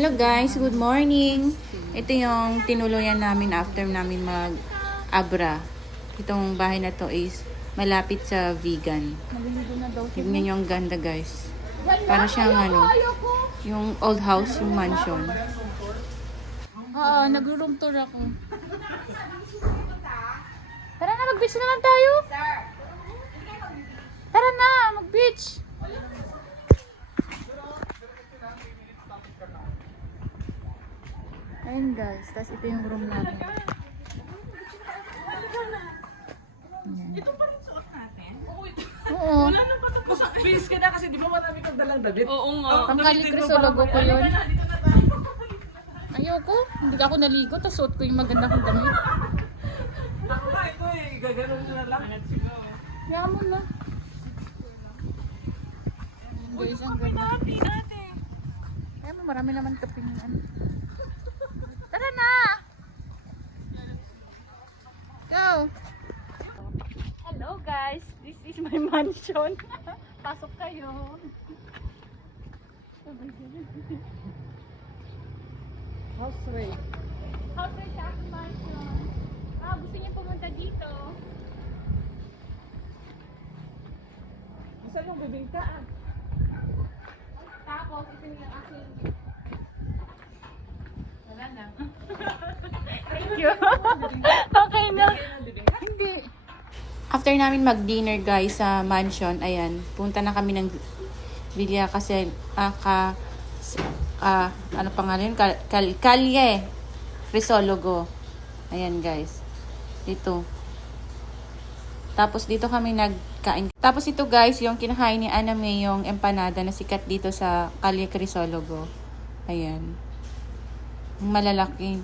Hello guys, good morning. Ito yung tinuluyan namin after namin mag-abra. Itong bahay na to is malapit sa vegan. Tignan nyo ang ganda guys. Para siyang yung old house, yung mansion. Oo, nag-room tour ako. Tara na, mag-beach naman tayo. Tara na, mag-beach. Ayun guys, tapos ito yung room natin. Ayan. Ito pa rin suot natin? Oo. Wala nang patapos. Please ka na kasi di ba marami kang dalang damit? Oo nga. Pangkalikrisologo ko yun. Ayoko. Hindi ka ako naligo, tapos suot ko yung maganda kong damit. Ako nga ito eh. Gaganon ko na lang. Let's go. Kaya mo na. Guys, ang ganda. Kaya mo, marami naman kapingan. Tara na! Go! Hello guys, this is my mansion. Pasok kayo. House rate. House rate sa aking mansion. Gusto niyo pumunta dito? Isa yung bibingkaan. Tapos, ito yung aking... Wala na. Thank you. Okay na. Hindi. After namin mag-dinner guys sa mansion, ayan, punta na kami ng Villa kasi, ano pangalan yun? Kalye Crisologo. Ayan guys. Dito. Tapos dito kami nagkain. Tapos ito guys, yung kinakain ni Aname, yung empanada na sikat dito sa Kalye Crisologo. Ayan. Malalaki.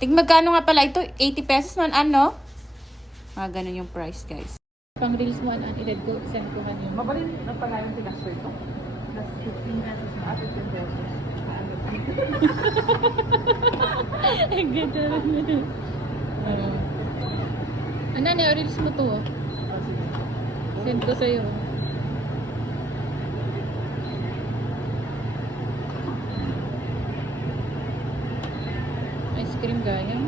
Magkano nga pala ito? 80 pesos man ano? Ganun yung price guys. Pang reels mo edad ko, send ko kanina. Mabalin ang pangalan si Gasper ito. Plus 15 pesos na. 15 pesos. Ang ganda rin. Ano na, reels mo to? Send ko sa'yo. Ice cream gaya.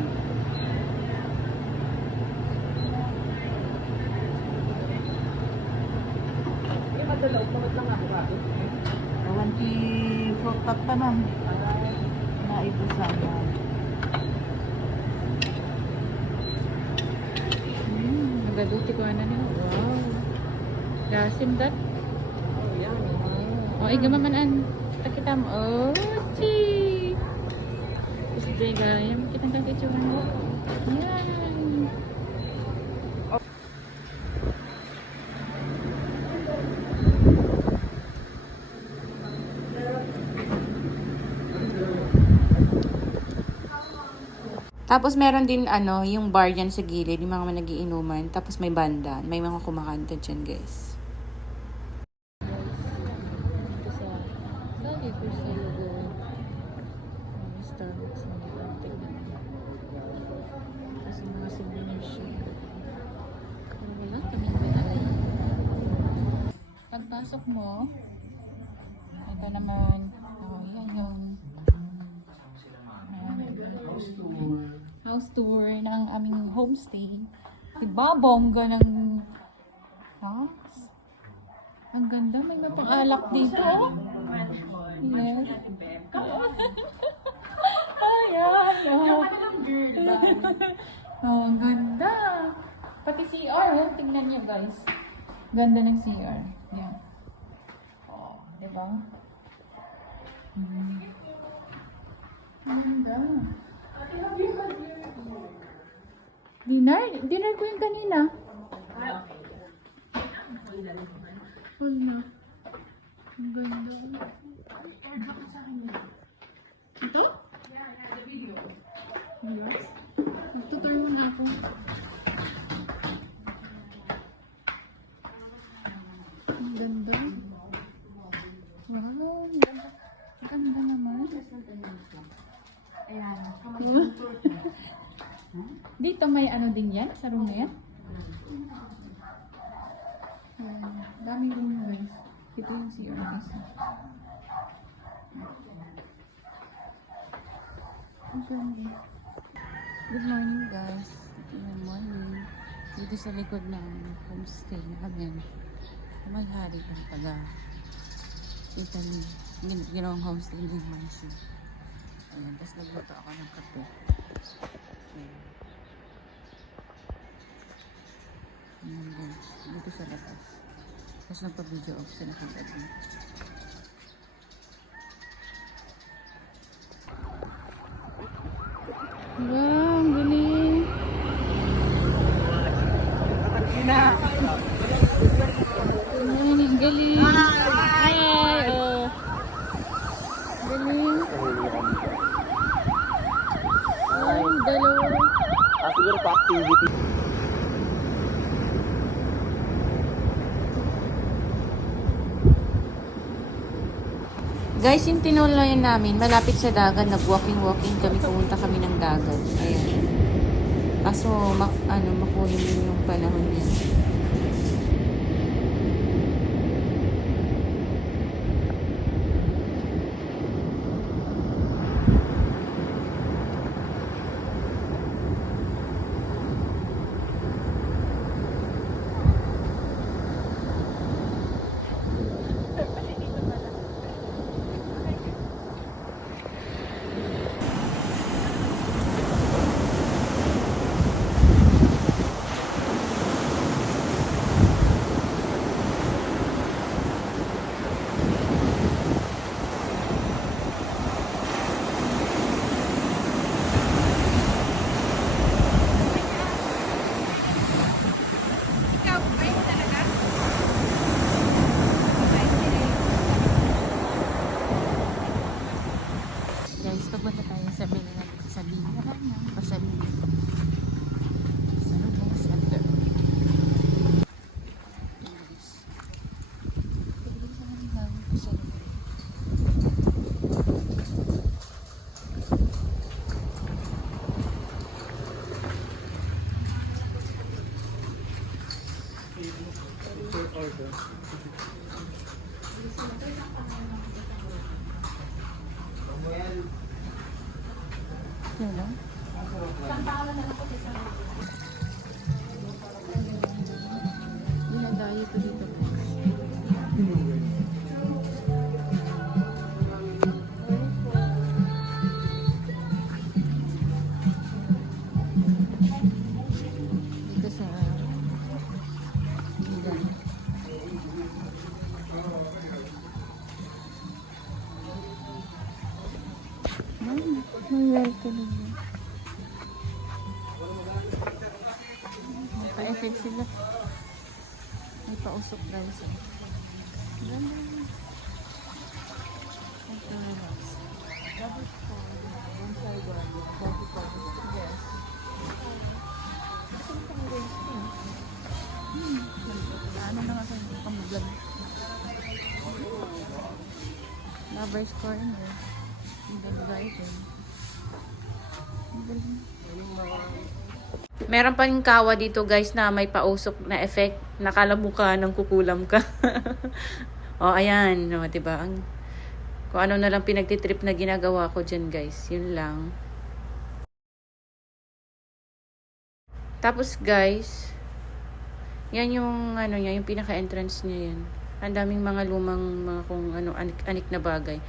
Madalaw, tawad lang ako ba? Wanti fruit cup pa man. Naibusan na. Nagaduti ko na niya. Wow. Lasim that. Oh, yan. O, igamaman takita mo. Oh, chi. Gusto dyan gaya. Kitang kakitsura mo. Yan. Tapos meron din yung bar dyan sa gilid, yung mga nagiinuman. Tapos may banda, may mga kumakanta dyan guys. Dito sa Kalye Crisologo, Starbucks na nagkanting na. Tapos mga souvenir siya. Pero wala kaming binalay. Pagpasok mo, ito naman, yan yung house tour ng aming homestay. Diba? Bongga ng house. Ang ganda. May mapang-alak dito. Oh. Yes. Ayan. Oh, ang ganda. Pati CR. Oh. Tingnan niyo guys. Ganda ng CR. Yan. Oh, diba? Ang ganda. Dinner ko yung kanina. Full na. Ang ganda. Ito? Yes. Tutur mo na ako. Ang ganda. Wow. Ang ganda naman. Ayan. Dito may din yan? Sa room na yan? Daming room guys. Ito yung CR isa. Good morning guys. Good morning. Dito sa likod ng homestay namin. May hari ang taga Italy. Ginawang homestay ng mansion. Ayan. Tapos nagluto ako ng kape. Ayan. Ayan guys. Dito sa labas. Tapos nagpa-video ako sa nakagabi. Wow, ang galing. Ang galing. Hi, oh. Galing. Ay, dalawa. Siguro pa activity. Guys, yung tinuloy namin, malapit sa dagat, nag-walking kami, pumunta kami ng dagat. Ayan. Kaso, makulim din yung panahon niya. Guys, pupunta tayo sa bilihan ng pasalubong. Pasalubong center. Guys. Bilihan ng pasalubong. Yun lang. Dinadayo ko dito guys. Dito sa bigan. May welcome din. May pa-effect sila. May pausok guys. Ganda. Ito relax. Double score. One side one. Coffee coffee. Yes. Ano na nga sa pamaglag. Lover's corner. Ang ganda ito. Ang galing. Meron pa rin kawa dito guys na may pausok na effect. Nakala mo ka nang kukulam ka. O ayan. O, diba? Kung ano na lang pinagtitrip na ginagawa ko dyan guys. Yun lang. Tapos guys. Yan yung ano niya. Yung pinaka-entrance niya yan. Ang daming mga lumang mga kung ano anik na bagay.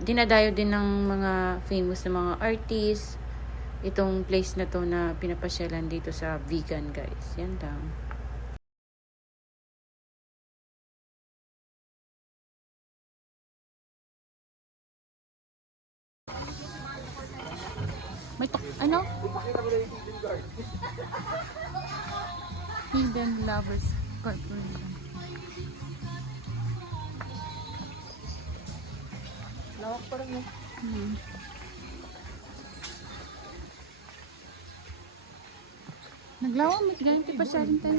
Dinadayo din ng mga famous na mga artists. Itong place na to na pinapasyalan dito sa vegan guys. Yan lang. May ano? Hidden Lovers Corporation. Lawak pa rin Naglawang mit ganito pa siya rin tayo.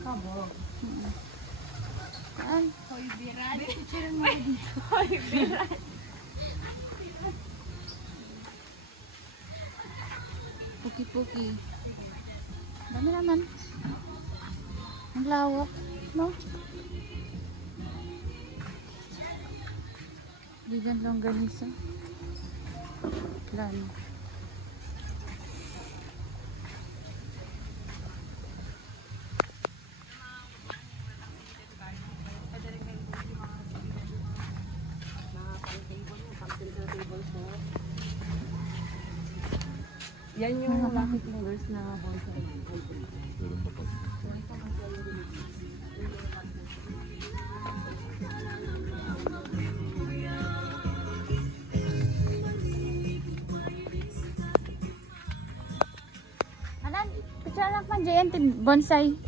Kabo. Saan? Hoy, biran. Picture mo dito. Hoy, biran. Puki-puki. Dami naman. Ang lawak, no? Vegan longganisa. Plan. Yan yung lucky fingers na bonsai. Anan, picture lang man JNT bonsai.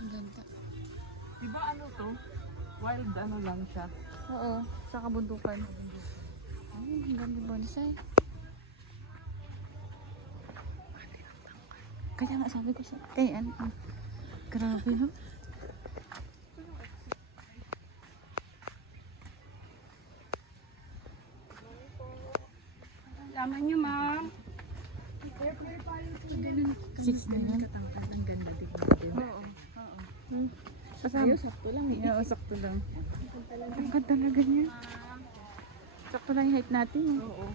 Ang ganda. Diba ano to? Wild ano lang siya. Oo, sa kabundukan. Ay, ang ganda bonsai. Kaya nga sabi ko sa ano, grabe no? Laman nyo, ma'am. 6 na yan. Ang ganda din. Oo. Kasama. Sakto lang eh. Oo, sakto lang. Ang ganda talaga niya. Sakto lang yung height natin. Oo.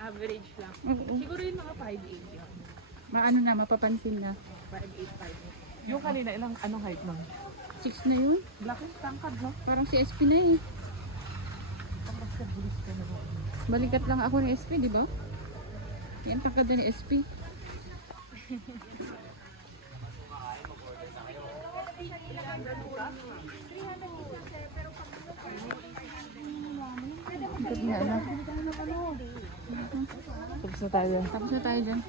Average lang. Oo. Siguro yung mga 5'8 lang. Maano na, mapapansin na. 5'8". Yung kanina, ilang ano height lang? 6 na yun. Laki tangkad, no? Parang si SP na eh. Tapos kabulis ka na. Balikat lang ako ni SP, di ba? Yan, tangkad ni SP. Ikot nga lang. Tapos na tayo. Tapos na tayo dyan.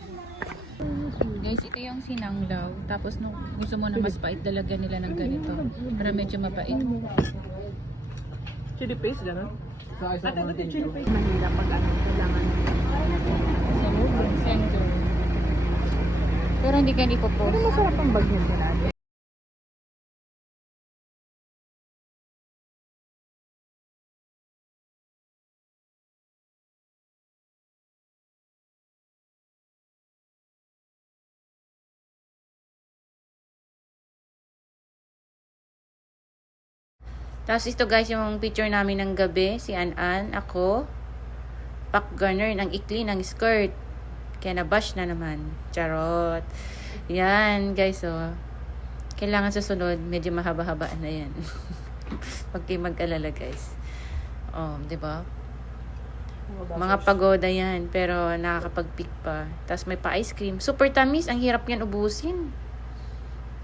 Guys, ito yung sinanglaw. Tapos nung gusto mo na mas pait, dalagan nila ng ganito. Para medyo mapait. Chili paste, gano'n? Ate, ba't yung chili paste? Mahirap pag ano, kailangan. Sa loob, center. Pero hindi ka Pero ipopost. masarap ang bagyan ka natin. Tapos ito guys, yung picture namin ng gabi. Si An-An, ako, Pak Gunner, ng ikli ng skirt. Kaya nabash na naman. Charot. Yan guys, oh. Kailangan susunod, medyo mahaba-habaan na yan. Pag kayo mag-alala guys. Oh, di ba? Mga pagoda yan, pero nakakapag-pick pa. Tapos may pa-ice cream. Super tamis, ang hirap yan ubusin.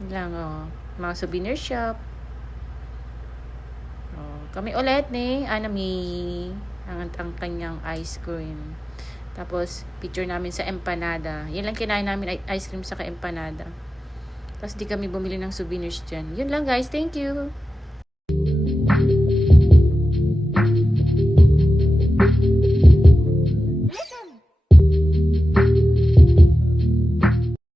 Yan lang, oh. Mga souvenir shop. Oh, kami ulit ni Anami. Ang kanyang ice cream. Tapos, picture namin sa empanada. Yan lang kinain namin, ice cream sa empanada. Tapos, di kami bumili ng souvenirs dyan. Yun lang guys, thank you!